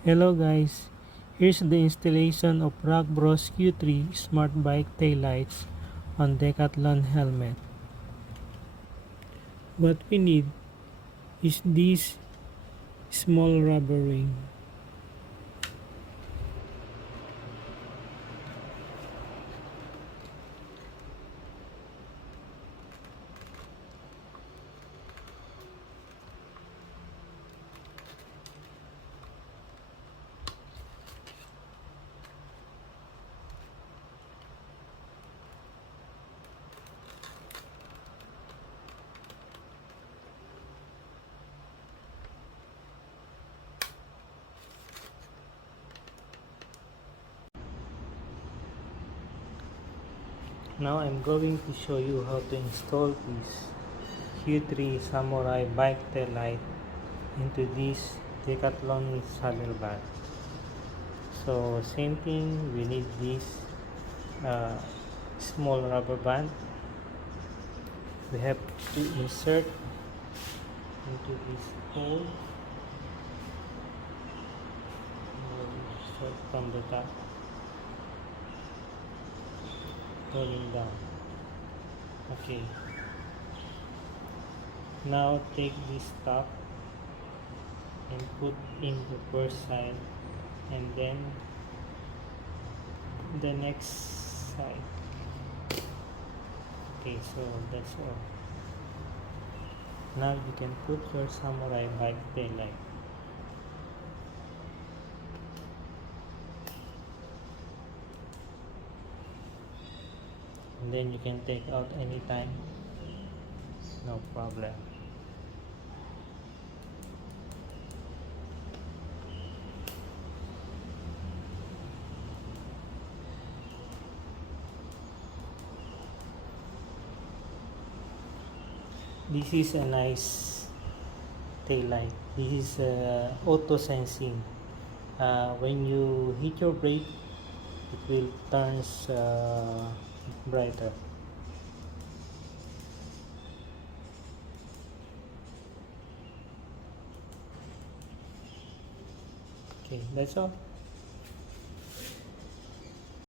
Hello guys, here's the installation of Rockbros Q3 Smart Bike taillights on Decathlon helmet. What we need is this small rubber ring. Now I'm going to show you how to install this Q3 Samurai bike taillight into this Decathlon saddlebag. So same thing, we need this uh, small rubber band. We have to insert into this hole. Start from the top, rolling down. Okay, now take this top and put in the first side and then the next side. Okay, so that's all. Now you can put your samurai bike tail light. And then you can take out anytime, no problem. This is a nice tail light. This is auto sensing. When you hit your brake, it will turns brighter. Okay, that's all.